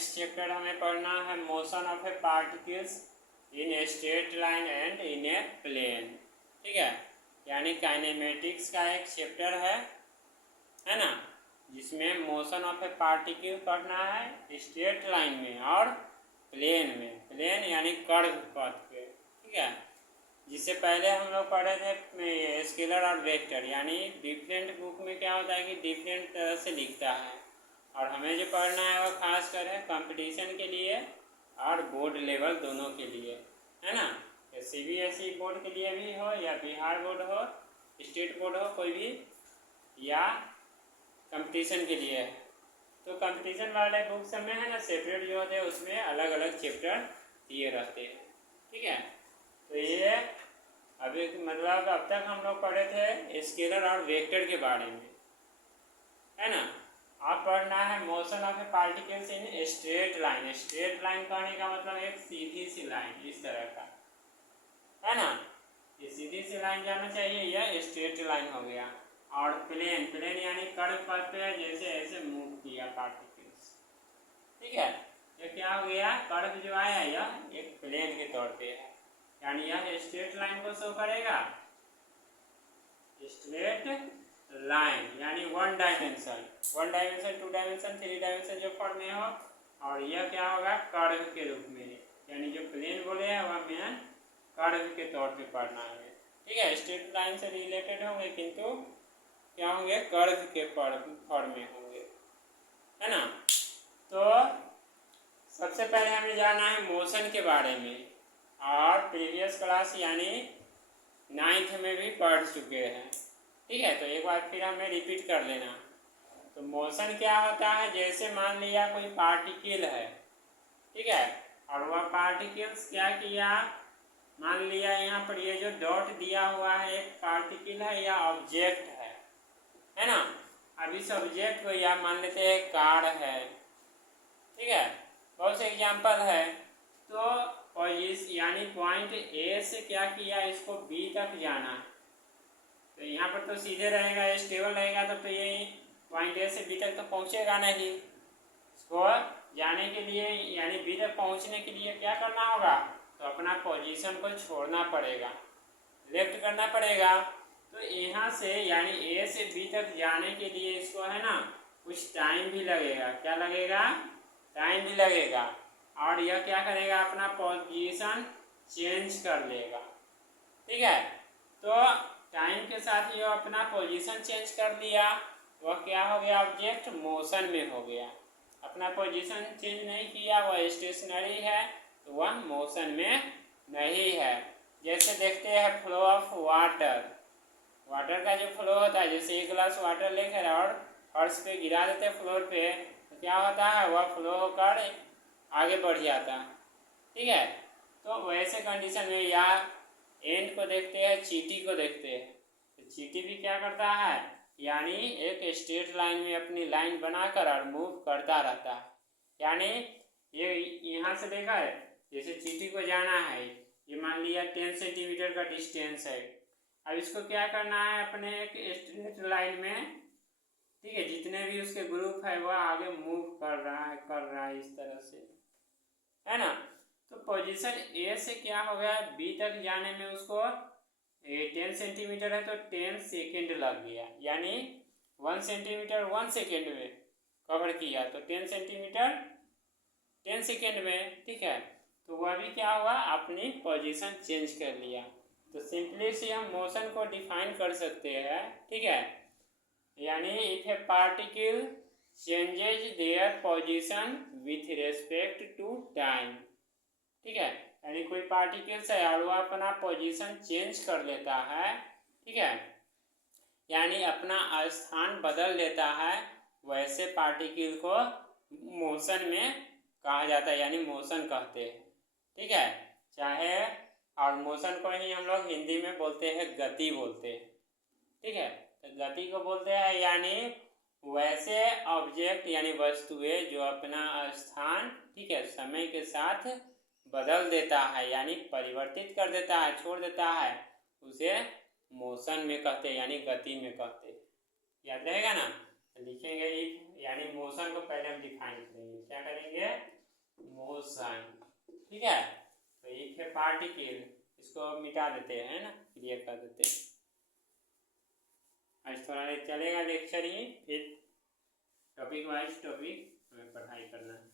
Next chapter हमें पढ़ना है motion of a particles in a straight line and in a plane. ठीक है, यानी काइनेमेटिक्स का एक चैप्टर है ना, जिसमें मोशन ऑफ ए पार्टिकल पढ़ना है स्ट्रेट लाइन में और प्लेन में। प्लेन यानी कर्व पथ पे। ठीक है, जिससे पहले हम लोग पढ़े थे स्केलर और वेक्टर, यानी डिफरेंट बुक में क्या होता है कि डिफरेंट तरह से लिखता है, और हमें जो पढ़ना है वो खास कर है कंपटीशन के लिए और बोर्ड लेवल दोनों के लिए, है ना। या CBSE बोर्ड के लिए भी हो या बिहार बोर्ड हो, स्टेट बोर्ड हो, कोई भी, या कंपटीशन के लिए है। तो कंपटीशन वाले बुक सब में है ना सेपरेट जो होते हैं उसमें अलग अलग चैप्टर दिए रहते हैं। ठीक है, तो ये अभी मतलब अब तक हम लोग पढ़े थे स्केलर और वेक्टर के बारे में, है ना। आप पढ़ना है motion of a particles in straight line. Straight line कहने का मतलब एक सीधी सी लाइन, इस तरह का, है ना। ये सीधी सी लाइन जाना चाहिए, यह स्ट्रेट लाइन हो गया। और प्लेन, प्लेन यानी कर्व पथ पे जैसे ऐसे मूव किया पार्टिकल्स। ठीक है, ये क्या हो गया, कर्व जो आया यह एक प्लेन के तौर पे है, यानी यह स्ट्रेट लाइन को शो करेगा। स्ट्रेट लाइन यानी one dimension, two dimension, three dimension जो फॉर्म में हो, और यह क्या होगा कर्व के रूप में, यानी जो प्लेन बोले हैं वह मेन कर्व के तौर पे पढ़ना है। ठीक है, स्ट्रेट लाइन से रिलेटेड होंगे किंतु क्या होंगे, कर्व के फॉर्म में होंगे, है ना। तो सबसे पहले हमें जानना है मोशन के बारे में, और प्रीवियस क्लास यानी 9th में भी पढ़ चुके हैं। ठीक है, तो एक बार फिर हमें रिपीट कर लेना। तो मोशन क्या होता है, जैसे मान लिया कोई पार्टिकल है, ठीक है, और वह पार्टिकल्स क्या किया, मान लिया यहाँ पर ये जो डॉट दिया हुआ है एक पार्टिकल है या ऑब्जेक्ट है ना। अब इस ऑब्जेक्ट को या मान लेते हैं कार है। ठीक है, बहुत से एग्जाम्पल है। तो यानी पॉइंट ए से क्या किया, इसको बी तक जाना। तो यहाँ पर तो सीधे रहेगा, स्टेबल रहेगा, तो ये पॉइंट ए से बी तक तो पहुँचेगा नहीं। इसको जाने के लिए यानी बी तक पहुँचने के लिए क्या करना होगा, तो अपना पोजीशन को छोड़ना पड़ेगा, लेफ्ट करना पड़ेगा। तो यहाँ से यानी ए से बी तक जाने के लिए इसको है ना कुछ टाइम भी लगेगा। क्या लगेगा, टाइम भी लगेगा। और यह क्या करेगा, अपना पोजीशन चेंज कर लेगा। ठीक है, तो टाइम के साथ ये अपना पोजीशन चेंज कर लिया, वह क्या हो गया, ऑब्जेक्ट मोशन में हो गया। अपना पोजीशन चेंज नहीं किया, वह स्टेशनरी है, तो वह मोशन में नहीं है। जैसे देखते हैं फ्लो ऑफ वाटर, वाटर का जो फ्लो होता है, जैसे एक गिलास वाटर लेकर और फर्श पे गिरा देते हैं फ्लोर पे, तो क्या होता है, वह फ्लो होकर आगे बढ़ जाता है। ठीक है, तो वैसे कंडीशन में या एंड को देखते हैं, चींटी को देखते हैं, तो चींटी भी क्या करता है, यानी एक स्ट्रेट लाइन में अपनी लाइन बनाकर और मूव करता रहता है। यानी ये यहाँ से देखा है, जैसे चींटी को जाना है, ये मान लिया 10 सेंटीमीटर का डिस्टेंस है। अब इसको क्या करना है, अपने एक स्ट्रेट लाइन में, ठीक है, जितने भी उसके ग्रुप है वह आगे मूव कर रहा है इस तरह से, है ना। तो पोजीशन ए से क्या हो गया, बी तक जाने में उसको 10 सेंटीमीटर है तो 10 सेकेंड लग गया, यानी 1 सेंटीमीटर 1 सेकेंड में कवर किया, तो 10 सेंटीमीटर 10 सेकेंड में। ठीक है, तो वह भी क्या हुआ, अपनी पोजीशन चेंज कर लिया। तो सिंपली से हम मोशन को डिफाइन कर सकते हैं। ठीक है, यानी if a particle changes their position with respect to time. ठीक है, यानी कोई पार्टिकल्स है और वह अपना पोजीशन चेंज कर लेता है। ठीक है, यानी अपना स्थान बदल लेता है, वैसे पार्टिकल को मोशन में कहा जाता है, यानी मोशन कहते हैं। ठीक है, चाहे और मोशन को ही हम लोग हिंदी में बोलते हैं गति बोलते हैं। ठीक है, तो गति को बोलते हैं यानी वैसे ऑब्जेक्ट यानी वस्तुएं जो अपना स्थान, ठीक है, समय के साथ बदल देता है, यानी परिवर्तित कर देता है, छोड़ देता है, उसे मोशन में कहते हैं, यानी गति में कहते हैं। याद रहेगा ना, लिखेंगे इफ, यानी मोशन को पहले हम डिफाइन करेंगे, क्या करेंगे, मोशन। ठीक है, तो एक है पार्टिकल, इसको मिटा देते हैं, है ना, क्लियर कर देते हैं। आज थोड़ा चलेगा लेक्चर ही, फिर टॉपिक वाइज टॉपिक हमें पढ़ाई करना है।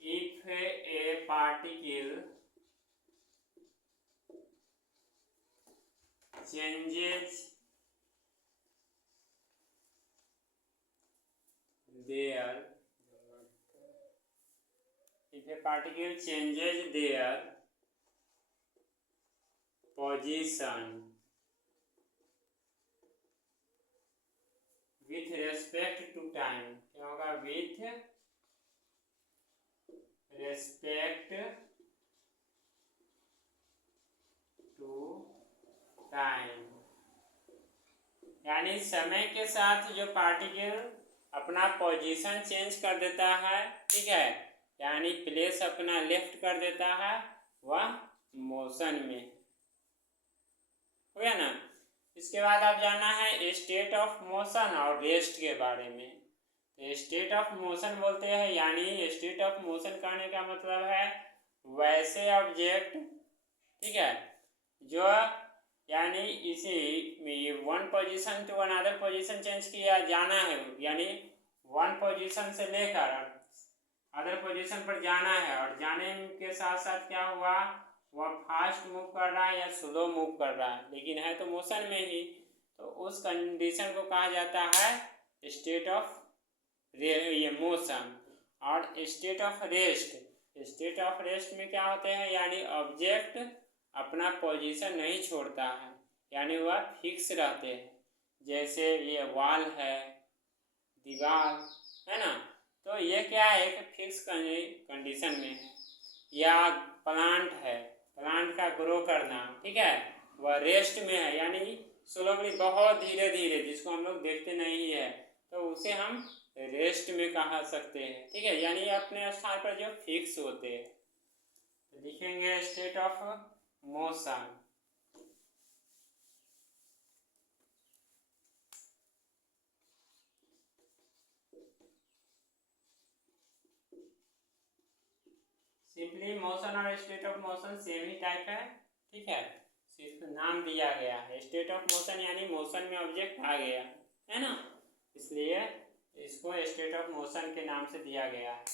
If a particle changes their if a particle changes their position with respect to time, क्या होगा, with respect to टाइम, यानी समय के साथ जो पार्टिकल अपना पोजीशन चेंज कर देता है, ठीक है, यानी प्लेस अपना लेफ्ट कर देता है, वह मोशन में, हो गया ना। इसके बाद आप जानना है स्टेट ऑफ मोशन और रेस्ट के बारे में। तो स्टेट ऑफ मोशन बोलते हैं, यानी स्टेट ऑफ मोशन करने का मतलब है वैसे ऑब्जेक्ट, ठीक है, जो यानी इसी में one position to another position change किया जाना है, यानी वन पोजीशन से लेकर अदर पोजीशन पर जाना है, और जाने के साथ साथ क्या हुआ, वह फास्ट मूव कर रहा है या स्लो मूव कर रहा है, लेकिन है तो मोशन में ही, तो उस कंडीशन को कहा जाता है स्टेट ऑफ ये मोशन। और state of rest, state of rest में क्या होते हैं, यानी ऑब्जेक्ट अपना पोजीशन नहीं छोड़ता है, यानी वह फिक्स रहते हैं, जैसे ये वॉल है, दीवार है ना, तो ये क्या है, एक फिक्स कंडीशन में है। या प्लांट है, प्लांट का ग्रो करना, ठीक है, वह रेस्ट में है, यानी स्लोली बहुत धीरे धीरे, जिसको हम लोग देखते नहीं है, तो उसे हम रेस्ट में कहा सकते हैं, ठीक है, यानी अपने स्थान पर जो फिक्स होते हैं। तो लिखेंगे state of motion. Simply motion और स्टेट ऑफ मोशन सेम ही टाइप है, ठीक है, सिर्फ नाम दिया गया है। स्टेट ऑफ मोशन यानी मोशन में ऑब्जेक्ट आ गया है ना, इसलिए इसको स्टेट ऑफ मोशन के नाम से दिया गया है।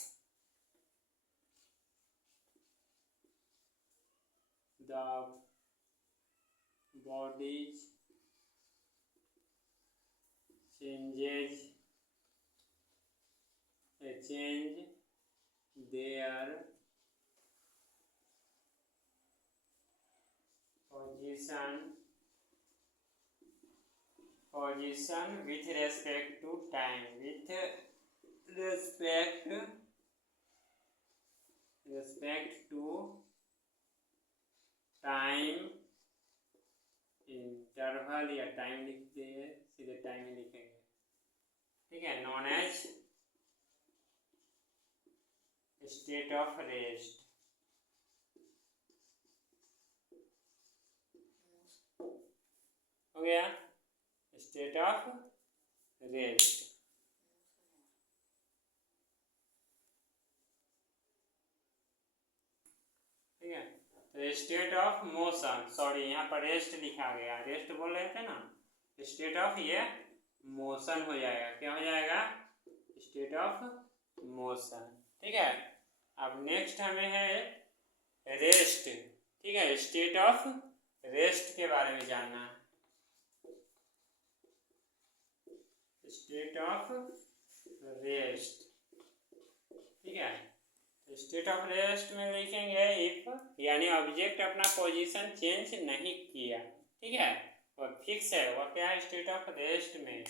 The bodies change their position with respect to time, with respect to time interval, या टाइम लिखते हैं, सीधे टाइम ही लिखेंगे, ठीक है, known as state of rest. हो गया स्टेट ऑफ रेस्ट। ठीक है, तो स्टेट ऑफ मोशन, सॉरी यहाँ पर रेस्ट लिखा गया, रेस्ट बोल रहे थे ना, स्टेट ऑफ ये मोशन हो जाएगा, क्या हो जाएगा, स्टेट ऑफ मोशन। ठीक है, अब नेक्स्ट हमें है रेस्ट, ठीक है, स्टेट ऑफ रेस्ट के बारे में जानना है। स्टेट ऑफ रेस्ट, ठीक है, स्टेट ऑफ रेस्ट में लिखेंगे इफ, यानी ऑब्जेक्ट अपना पोजीशन चेंज नहीं किया, ठीक है, वह फिक्स है, वह क्या है, स्टेट ऑफ रेस्ट में।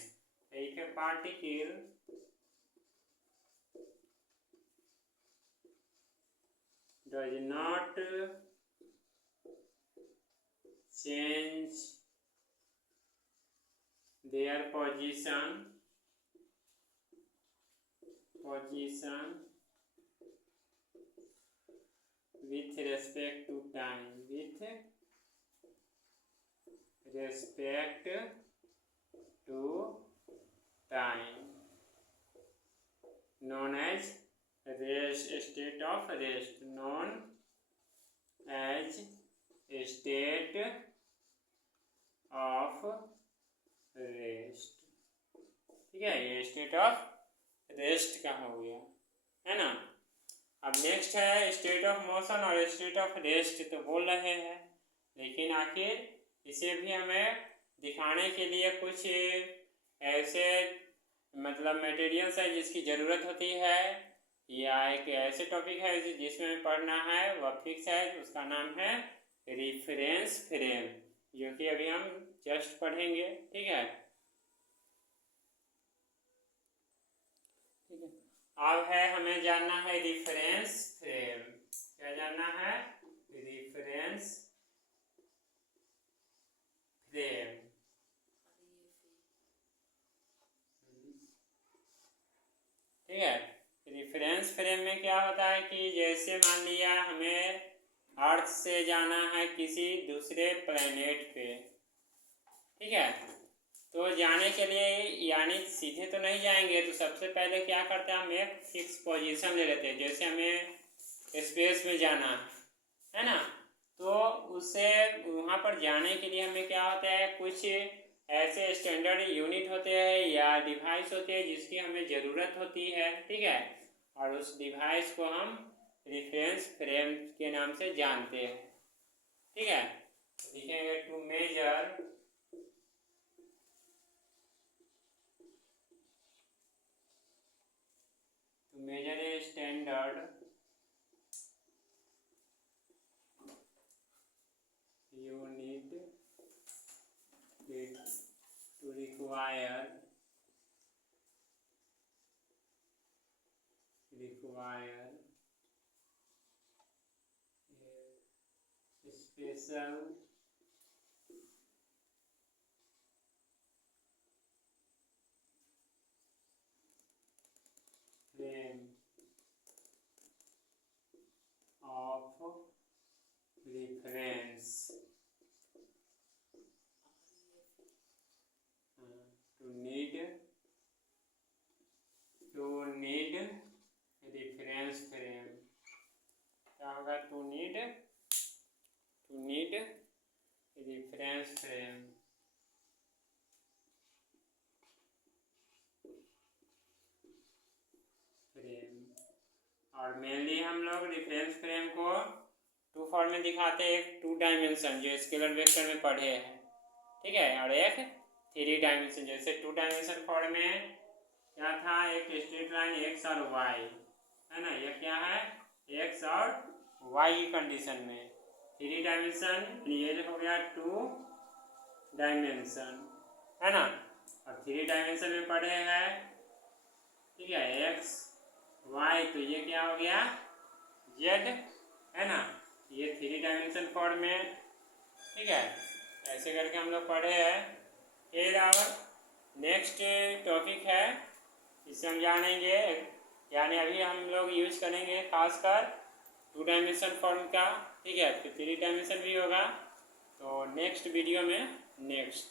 एक particle does not change their position with respect to time, with respect to time, as rest, state of rest, known as state of rest. ठीक है, ये स्टेट ऑफ रेस्ट का हो गया, है ना। अब नेक्स्ट है स्टेट ऑफ मोशन और स्टेट ऑफ रेस्ट, तो बोल रहे हैं, लेकिन आखिर इसे भी हमें दिखाने के लिए कुछ ऐसे मतलब मटेरियल्स है जिसकी ज़रूरत होती है, या एक ऐसे टॉपिक है जिसमें पढ़ना है वह फिक्स है, उसका नाम है रिफरेंस फ्रेम, जो कि अभी हम जस्ट पढ़ेंगे। ठीक है, अब है हमें जानना है रिफरेंस फ्रेम। क्या जानना है? Reference frame. ठीक है, रिफरेंस फ्रेम में क्या होता है कि जैसे मान लिया हमें अर्थ से जाना है किसी दूसरे प्लेनेट पे, ठीक है, तो जाने के लिए यानी सीधे तो नहीं जाएंगे, तो सबसे पहले क्या करते हैं, हम एक फिक्स पोजीशन ले लेते हैं। जैसे हमें स्पेस में जाना है ना, तो उससे वहाँ पर जाने के लिए हमें क्या होता है, कुछ ऐसे स्टैंडर्ड यूनिट होते हैं या डिवाइस होते हैं जिसकी हमें ज़रूरत होती है। ठीक है, और उस डिवाइस को हम रेफरेंस फ्रेम के नाम से जानते हैं। ठीक है, लिखेंगे to measure a standard unit to require a special frame of reference to need reference frame। क्या होगा? to need reference frame। और मेनली हम लोग रेफरेंस फ्रेम को टू फॉर्म में दिखाते हैं, एक 2 डायमेंशन जो स्केलर वेक्टर में पढ़े हैं, ठीक है, और एक 3 डायमेंशन। जैसे 2 डायमेंशन फॉर्म में क्या था, एक स्ट्रेट लाइन एक्स और वाई, है ना, ये क्या है, एक्स और वाई की कंडीशन में। 3 डायमेंशन ये हो गया 2 डायमेंशन, है ना, और 3 डायमेंशन में पढ़े हैं, ठीक है, एक्स वाई, तो ये क्या हो गया, जेड, है ना, ये 3 डायमेंशन फॉर्म में। ठीक है, ऐसे करके हम लोग पढ़े हैं। फिर और नेक्स्ट टॉपिक है, इसे हम जानेंगे, यानी अभी हम लोग यूज करेंगे खासकर 2 डायमेंशन फॉर्म का। ठीक है, फिर 3 डायमेंशन भी होगा, तो नेक्स्ट वीडियो में नेक्स्ट